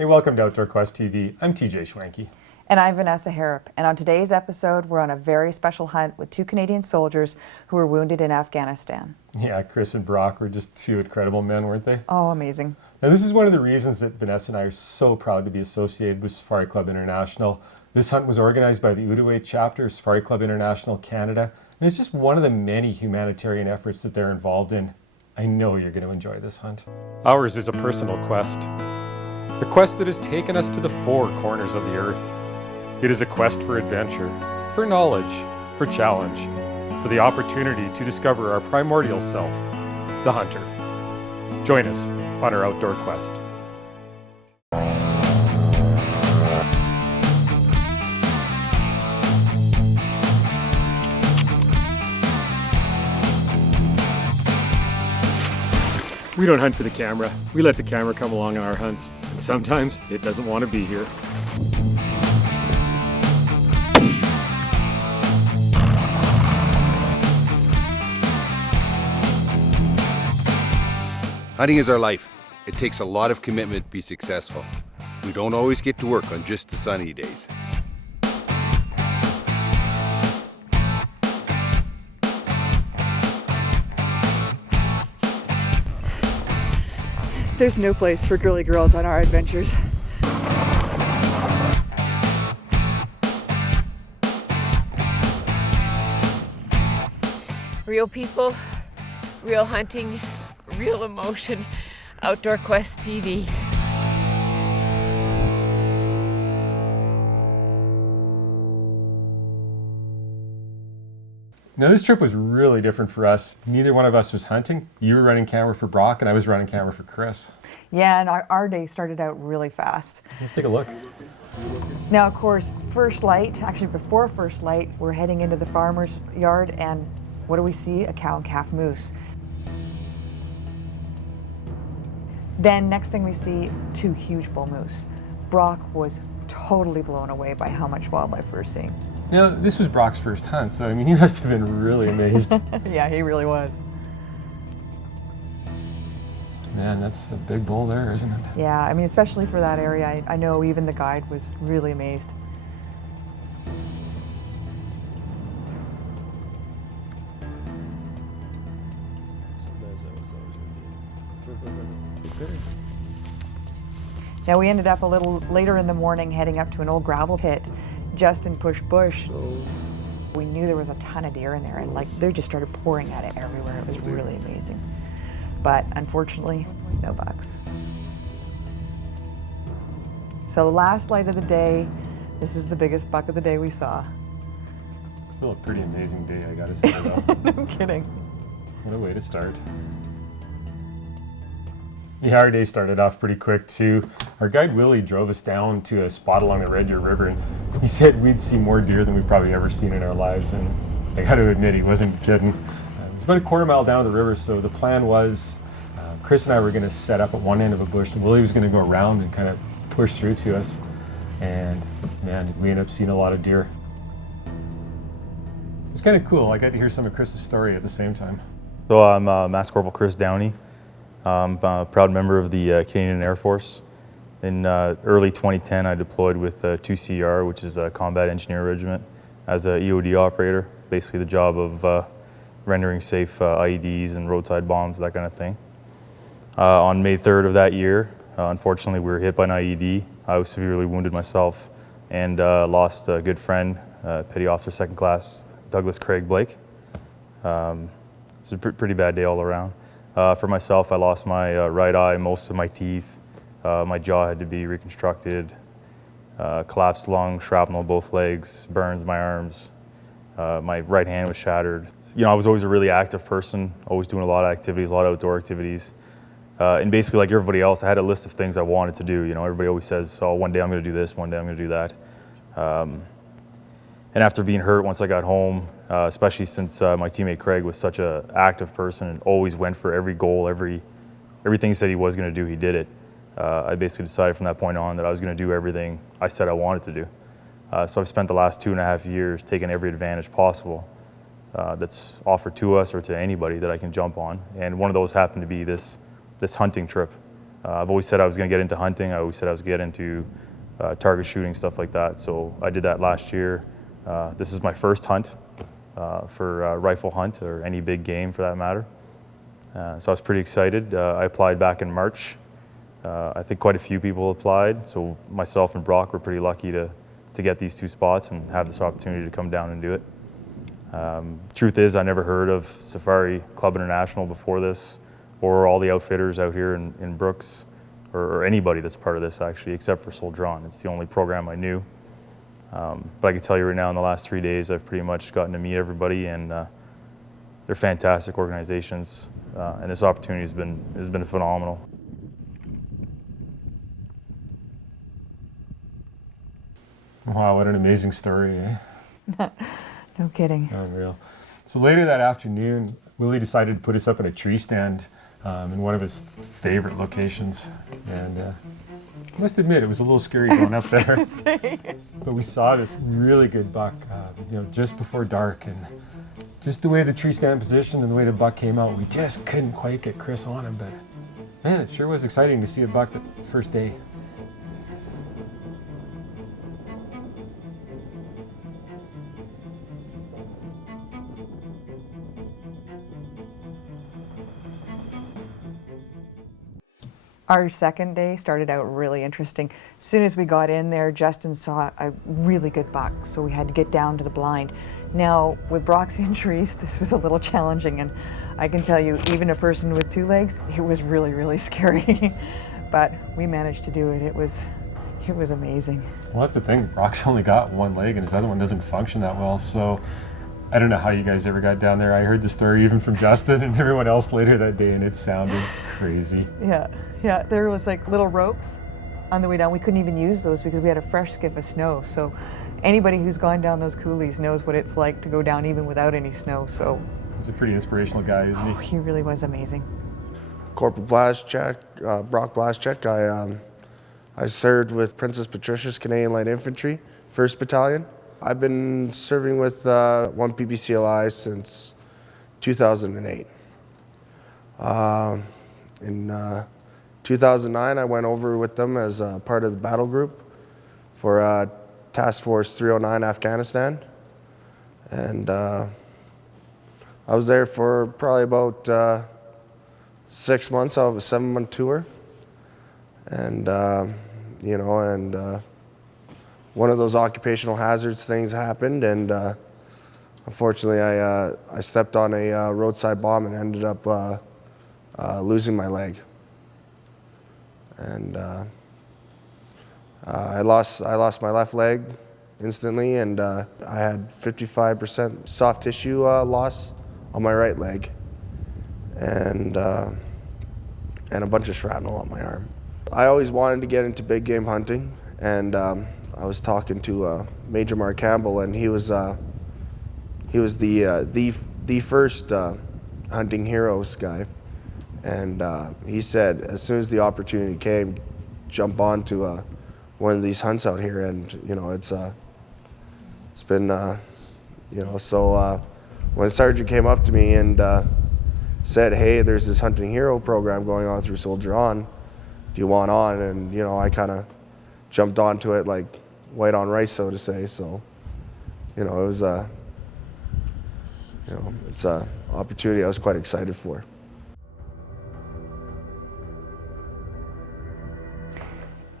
Hey, welcome to Outdoor Quest TV. I'm TJ Schwanke. And I'm Vanessa Harrop. And on today's episode, we're on a very special hunt with two Canadian soldiers who were wounded in Afghanistan. Yeah, Chris and Brock were just two incredible men, weren't they? Oh, amazing. Now, this is one of the reasons that Vanessa and I are so proud to be associated with Safari Club International. This hunt was organized by the Outaouais chapter of Safari Club International Canada, and it's just one of the many humanitarian efforts that they're involved in. I know you're going to enjoy this hunt. Ours is a personal quest. A quest that has taken us to the four corners of the earth. It is a quest for adventure, for knowledge, for challenge, for the opportunity to discover our primordial self, the hunter. Join us on our outdoor quest. We don't hunt for the camera. We let the camera come along on our hunts. And sometimes it doesn't want to be here. Hunting is our life. It takes a lot of commitment to be successful. We don't always get to work on just the sunny days. There's no place for girly girls on our adventures. Real people, real hunting, real emotion. Outdoor Quest TV. Now, this trip was really different for us. Neither one of us was hunting. You were running camera for Brock, and I was running camera for Chris. Yeah, and our day started out really fast. Let's take a look. Now, of course, first light, actually before first light, we're heading into the farmer's yard, and what do we see? A cow and calf moose. Then next thing we see, two huge bull moose. Brock was totally blown away by how much wildlife we were seeing. Now, this was Brock's first hunt, so I mean, he must have been really amazed. Yeah, he really was. Man, that's a big bull there, isn't it? Yeah, I mean, especially for that area, I know even the guide was really amazed. Now we ended up a little later in the morning heading up to an old gravel pit just in Push Bush. We knew there was a ton of deer in there, and like they just started pouring at it everywhere. It was really amazing. But unfortunately, no bucks. So last light of the day, this is the biggest buck of the day we saw. Still a pretty amazing day, I gotta say though. No kidding. What a way to start. Yeah, our day started off pretty quick too. Our guide Willie drove us down to a spot along the Red Deer River, and he said we'd see more deer than we've probably ever seen in our lives, and I got to admit he wasn't kidding. It was about a quarter mile down the river, so the plan was Chris and I were going to set up at one end of a bush, and Willie was going to go around and kind of push through to us, and man, we ended up seeing a lot of deer. It was kind of cool. I got to hear some of Chris's story at the same time. So I'm Master Corporal Chris Downey. I'm a proud member of the Canadian Air Force. In early 2010, I deployed with 2CR, which is a Combat Engineer Regiment, as a EOD operator, basically the job of rendering safe IEDs and roadside bombs, that kind of thing. On May 3rd of that year, unfortunately, we were hit by an IED. I was severely wounded myself and lost a good friend, Petty Officer Second Class Douglas Craig Blake. It's a pretty bad day all around. For myself, I lost my right eye, most of my teeth. My jaw had to be reconstructed. Collapsed lung, shrapnel both legs, burns my arms. My right hand was shattered. You know, I was always a really active person, always doing a lot of activities, a lot of outdoor activities. And basically, like everybody else, I had a list of things I wanted to do. You know, everybody always says, oh, one day I'm going to do this, one day I'm going to do that. And after being hurt, once I got home, especially since my teammate Craig was such an active person and always went for every goal, everything he said he was going to do, he did it. I basically decided from that point on that I was going to do everything I said I wanted to do. So I've spent the last 2.5 years taking every advantage possible that's offered to us or to anybody that I can jump on. And one of those happened to be this hunting trip. I've always said I was going to get into hunting. I always said I was going to get into target shooting, stuff like that. So I did that last year. This is my first hunt for a rifle hunt or any big game for that matter. So I was pretty excited. I applied back in March. I think quite a few people applied. So myself and Brock were pretty lucky to get these 2 spots and have this opportunity to come down and do it. Truth is, I never heard of Safari Club International before this, or all the outfitters out here in Brooks, or anybody that's part of this actually, except for Soldier On. It's the only program I knew. But I can tell you right now, in the last 3 days, I've pretty much gotten to meet everybody, and they're fantastic organizations, and this opportunity has been phenomenal. Wow, what an amazing story, eh? No kidding. Unreal. So later that afternoon, Willie decided to put us up in a tree stand in one of his favorite locations. And I must admit, it was a little scary going up there. But we saw this really good buck, just before dark. And just the way the tree stand positioned and the way the buck came out, we just couldn't quite get Chris on him. But man, it sure was exciting to see a buck the first day. Our second day started out really interesting. As soon as we got in there, Justin saw a really good buck, so we had to get down to the blind. Now, with Brock's injuries, this was a little challenging, and I can tell you, even a person with 2 legs, it was really, really scary. But we managed to do it. It was amazing. Well, that's the thing. Brock's only got 1 leg, and his other one doesn't function that well, so I don't know how you guys ever got down there. I heard the story even from Justin and everyone else later that day, and it sounded crazy. Yeah, there was like little ropes on the way down. We couldn't even use those because we had a fresh skiff of snow. So anybody who's gone down those coulees knows what it's like to go down even without any snow. So He's a pretty inspirational guy, isn't he? he really was amazing. Corporal Blazczak, Brock Blazczak. I served with Princess Patricia's Canadian Light Infantry, 1st Battalion. I've been serving with 1 PPCLI since 2008. In 2009, I went over with them as part of the battle group for Task Force 309 Afghanistan. And I was there for probably about 6 months out of a 7-month tour. And, one of those occupational hazards things happened, and unfortunately I stepped on a roadside bomb and ended up losing my leg. And I lost my left leg instantly, and I had 55% soft tissue loss on my right leg, and a bunch of shrapnel on my arm. I always wanted to get into big game hunting, and I was talking to Major Mark Campbell, and he was the first hunting heroes guy, and he said as soon as the opportunity came, jump onto one of these hunts out here, and it's been so when the sergeant came up to me and said, hey, there's this hunting hero program going on through Soldier On, do you want on? And I kind of jumped onto it like white on rice, so to say. So it was it's a opportunity I was quite excited for.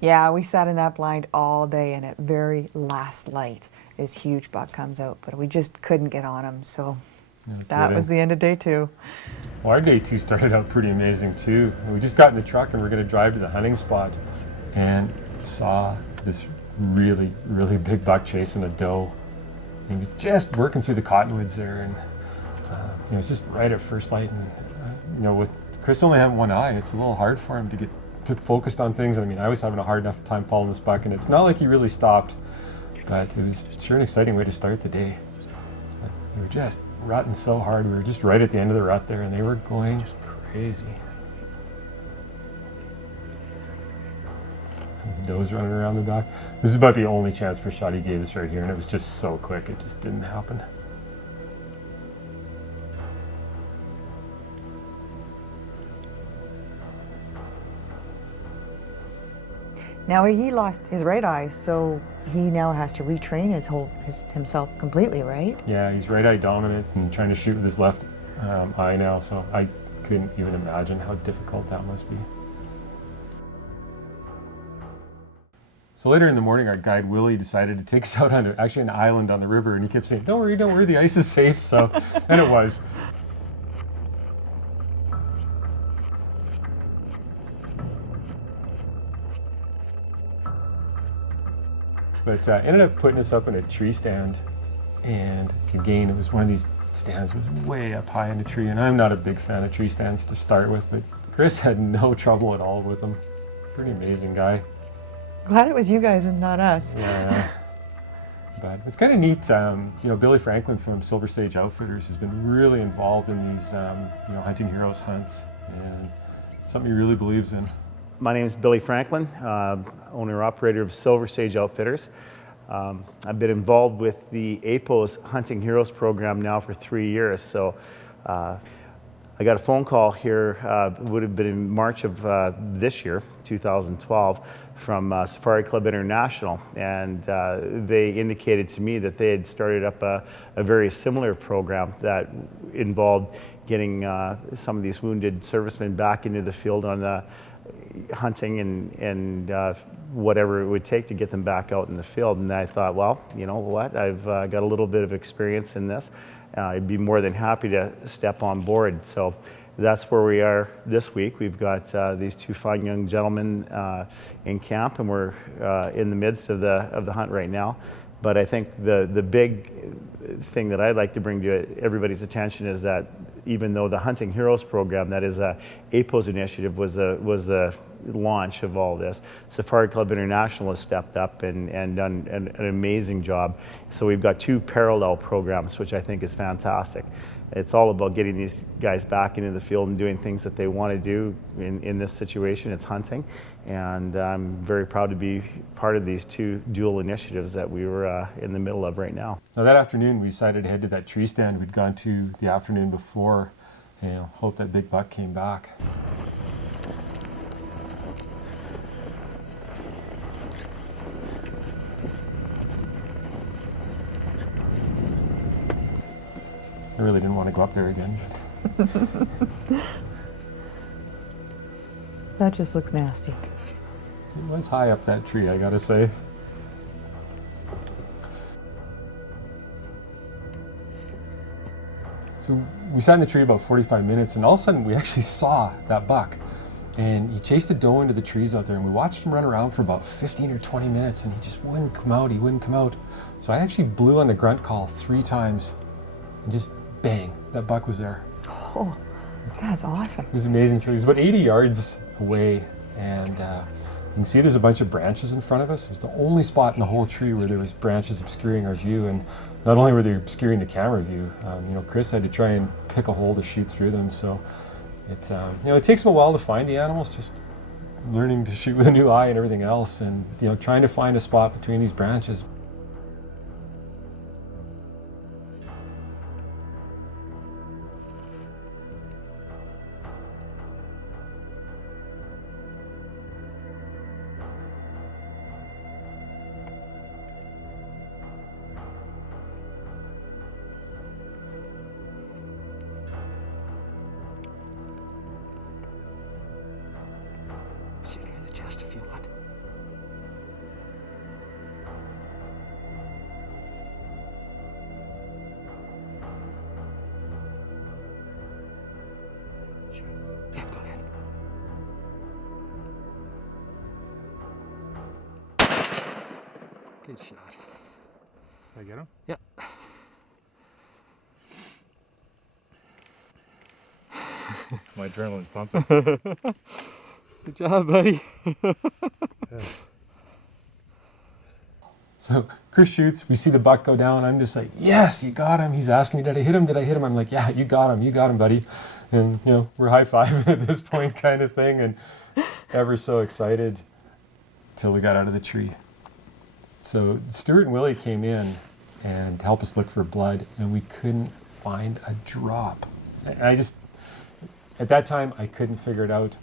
Yeah, we sat in that blind all day, and at very last light, this huge buck comes out, but we just couldn't get on him, so that was the end of day 2. Well, our day 2 started out pretty amazing too. We just got in the truck and we're going to drive to the hunting spot and saw this really, really big buck chasing a doe. He was just working through the cottonwoods there, and it was just right at first light. And with Chris only having 1 eye, it's a little hard for him to get focused on things. I mean, I was having a hard enough time following this buck, and it's not like he really stopped, but it was sure an exciting way to start the day. We were just rutting so hard. We were just right at the end of the rut there, and they were going just crazy. These does running around the back. This is about the only chance for shot he gave us right here, and it was just so quick, it just didn't happen. Now he lost his right eye, so he now has to retrain himself completely, right? Yeah, he's right eye dominant and trying to shoot with his left eye now, so I couldn't even imagine how difficult that must be. So later in the morning, our guide Willie decided to take us out on actually an island on the river, and he kept saying, don't worry, the ice is safe, so, and it was. But ended up putting us up in a tree stand, and again, it was one of these stands that was way up high in the tree, and I'm not a big fan of tree stands to start with, but Chris had no trouble at all with them. Pretty amazing guy. Glad it was you guys and not us. Yeah. But it's kind of neat, Billy Franklin from Silver Sage Outfitters has been really involved in these, Hunting Heroes hunts, and something he really believes in. My name is Billy Franklin, owner-operator of Silver Sage Outfitters. I've been involved with the APO's Hunting Heroes program now for 3 years. So I got a phone call here, it would have been in March of this year, 2012, from Safari Club International. And they indicated to me that they had started up a very similar program that involved getting some of these wounded servicemen back into the field on the hunting and whatever it would take to get them back out in the field. And I thought, well, you know what, I've got a little bit of experience in this. I'd be more than happy to step on board. So that's where we are this week. We've got these two fine young gentlemen in camp, and we're in the midst of the hunt right now. But I think the big thing that I'd like to bring to everybody's attention is that even though the Hunting Heroes program, that is a APO's initiative, was the launch of all this, Safari Club International has stepped up and done an amazing job. So we've got two parallel programs, which I think is fantastic. It's all about getting these guys back into the field and doing things that they want to do in this situation. It's hunting. And I'm very proud to be part of these two dual initiatives that we were in the middle of right now. Now that afternoon, we decided to head to that tree stand we'd gone to the afternoon before, hope that big buck came back. I really didn't want to go up there again. That just looks nasty. It was high up that tree, I gotta say. So we sat in the tree about 45 minutes, and all of a sudden we actually saw that buck. And he chased the doe into the trees out there, and we watched him run around for about 15 or 20 minutes, and he just wouldn't come out. So I actually blew on the grunt call 3 times, and just bang, that buck was there. Oh, that's awesome. It was amazing. So he was about 80 yards away, and you can see there's a bunch of branches in front of us. It was the only spot in the whole tree where there was branches obscuring our view, and not only were they obscuring the camera view, Chris had to try and pick a hole to shoot through them. So it's it takes him a while to find the animals, just learning to shoot with a new eye and everything else, and trying to find a spot between these branches. Shoot her in the chest if you want. Sure. Yeah, go ahead. Good shot. Did I get him? Yeah. My adrenaline's pumping. Good job, buddy. So Chris shoots, we see the buck go down. I'm just like, yes, you got him. He's asking me, did I hit him? I'm like, yeah, you got him, buddy. And we're high-fiving at this point kind of thing, and ever so excited till we got out of the tree. So Stuart and Willie came in and helped us look for blood, and we couldn't find a drop. At that time, I couldn't figure it out.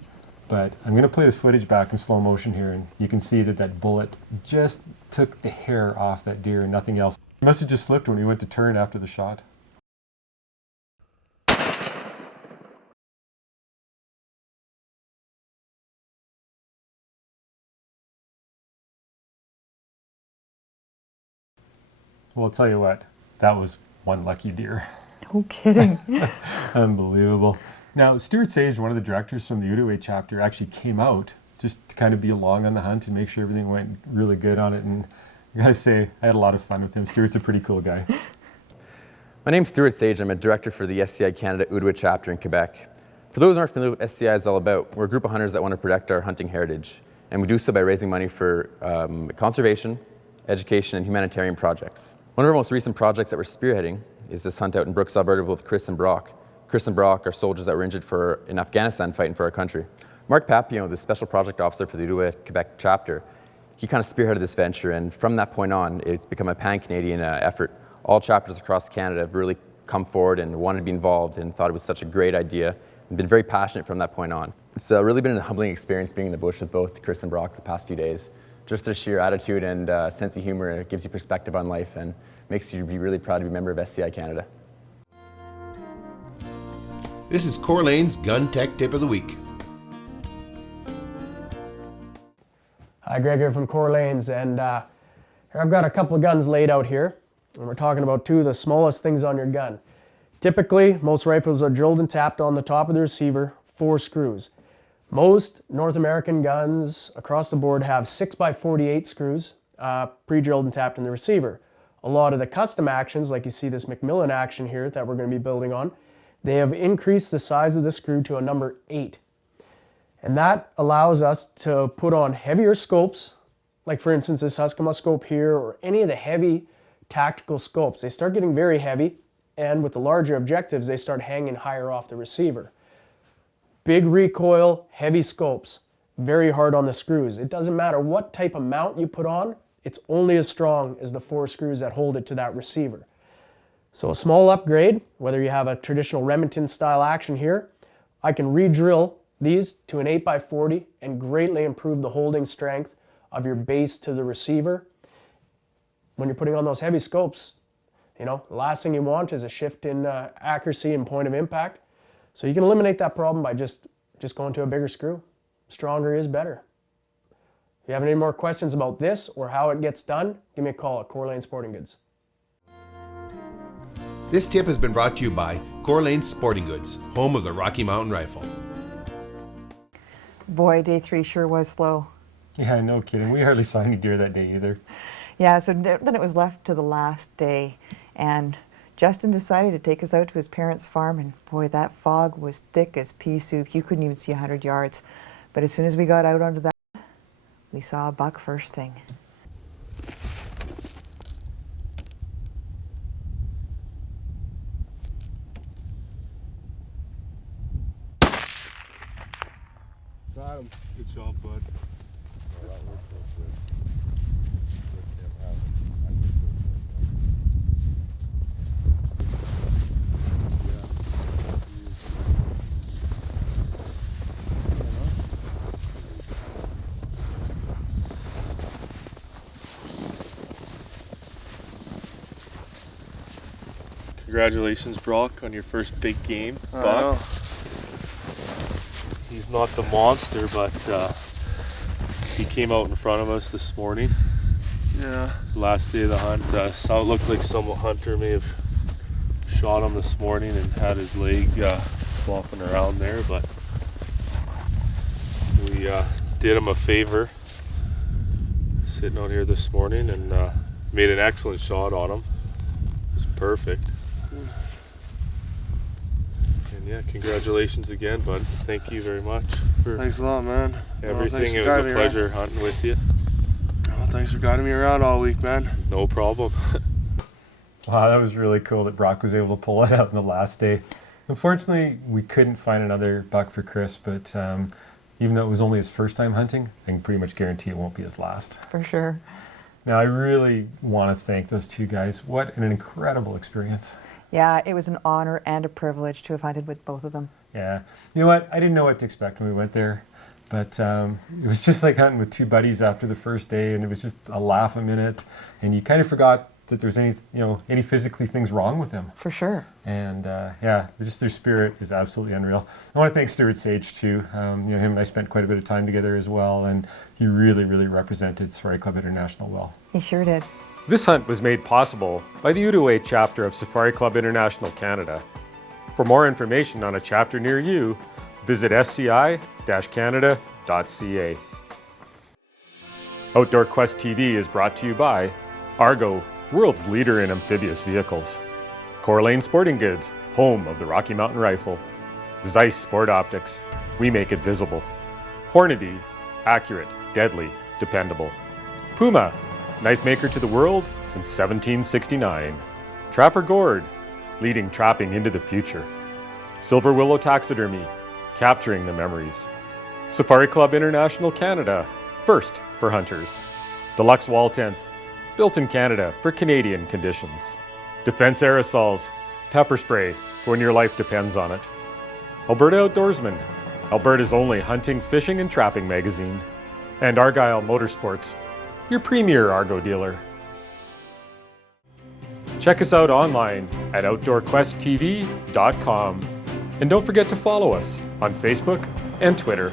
But I'm going to play this footage back in slow motion here, and you can see that that bullet just took the hair off that deer and nothing else. He must have just slipped when he went to turn after the shot. Well, I'll tell you what, that was one lucky deer. No kidding. Unbelievable. Now, Stuart Sage, one of the directors from the Outaouais chapter, actually came out just to kind of be along on the hunt and make sure everything went really good on it. And I gotta say, I had a lot of fun with him. Stuart's a pretty cool guy. My name's Stuart Sage. I'm a director for the SCI Canada Outaouais chapter in Quebec. For those who aren't familiar with what SCI is all about, we're a group of hunters that want to protect our hunting heritage. And we do so by raising money for conservation, education, and humanitarian projects. One of our most recent projects that we're spearheading is this hunt out in Brooks, Alberta with Chris and Brock. Chris and Brock are soldiers that were injured in Afghanistan fighting for our country. Mark Papillon, the special project officer for the Outaouais Quebec chapter, he kind of spearheaded this venture, and from that point on, it's become a pan-Canadian effort. All chapters across Canada have really come forward and wanted to be involved and thought it was such a great idea and been very passionate from that point on. It's really been a humbling experience being in the bush with both Chris and Brock the past few days. Just their sheer attitude and sense of humor, it gives you perspective on life and makes you be really proud to be a member of SCI Canada. This is Coeur Lane's Gun Tech Tip of the Week. Hi, Greg here from Coeur Lanes, and here I've got a couple of guns laid out here, and we're talking about two of the smallest things on your gun. Typically, most rifles are drilled and tapped on the top of the receiver, 4 screws. Most North American guns across the board have 6x48 screws pre-drilled and tapped in the receiver. A lot of the custom actions, like you see this Macmillan action here that we're going to be building on, they have increased the size of the screw to a number 8. And that allows us to put on heavier scopes, like for instance this Huskama scope here, or any of the heavy tactical scopes. They start getting very heavy, and with the larger objectives, they start hanging higher off the receiver. Big recoil, heavy scopes, very hard on the screws. It doesn't matter what type of mount you put on, it's only as strong as the 4 screws that hold it to that receiver. So a small upgrade, whether you have a traditional Remington style action here, I can re-drill these to an 8x40 and greatly improve the holding strength of your base to the receiver. When you're putting on those heavy scopes, you know, the last thing you want is a shift in accuracy and point of impact. So you can eliminate that problem by just going to a bigger screw. Stronger is better. If you have any more questions about this or how it gets done, give me a call at Coeur Lane Sporting Goods. This tip has been brought to you by Coeur Lane Sporting Goods, home of the Rocky Mountain Rifle. Boy, day 3 sure was slow. Yeah, no kidding. We hardly saw any deer that day either. Yeah, so then it was left to the last day, and Justin decided to take us out to his parents' farm, and boy, that fog was thick as pea soup. You couldn't even see 100 yards. But as soon as we got out onto that, we saw a buck first thing. Got him. Good job, bud. Congratulations, Brock, on your first big game buck. He's not the monster, but he came out in front of us this morning. Yeah. Last day of the hunt. So it looked like some hunter may have shot him this morning and had his leg flopping around there, but we did him a favor sitting out here this morning and made an excellent shot on him. It was perfect. And yeah, congratulations again, bud. Thank you very much for Thanks a lot, man. everything. It was a pleasure hunting with you. Well, thanks for guiding me around all week, man. No problem. Wow, that was really cool that Brock was able to pull it out on the last day. Unfortunately, we couldn't find another buck for Chris, but even though it was only his first time hunting, I can pretty much guarantee it won't be his last. For sure. Now, I really want to thank those two guys. What an incredible experience. Yeah, it was an honor and a privilege to have hunted with both of them. Yeah. You know what? I didn't know what to expect when we went there. But it was just like hunting with two buddies after the first day, and it was just a laugh a minute, and you kind of forgot that there's any physically things wrong with them. For sure. And yeah, just their spirit is absolutely unreal. I want to thank Stuart Sage too. Him and I spent quite a bit of time together as well, and he really, really represented Safari Club International well. He sure did. This hunt was made possible by the Outaouais chapter of Safari Club International Canada. For more information on a chapter near you, visit sci-canada.ca. Outdoor Quest TV is brought to you by Argo, world's leader in amphibious vehicles. Coeur Lane Sporting Goods, home of the Rocky Mountain Rifle. Zeiss Sport Optics, we make it visible. Hornady, accurate, deadly, dependable. Puma, knife maker to the world since 1769. Trapper Gourd, leading trapping into the future. Silver Willow Taxidermy, capturing the memories. Safari Club International Canada, first for hunters. Deluxe Wall Tents, built in Canada for Canadian conditions. Defense Aerosols, pepper spray for when your life depends on it. Alberta Outdoorsman, Alberta's only hunting, fishing, and trapping magazine. And Argyle Motorsports, your premier Argo dealer. Check us out online at OutdoorQuestTV.com. And don't forget to follow us on Facebook and Twitter.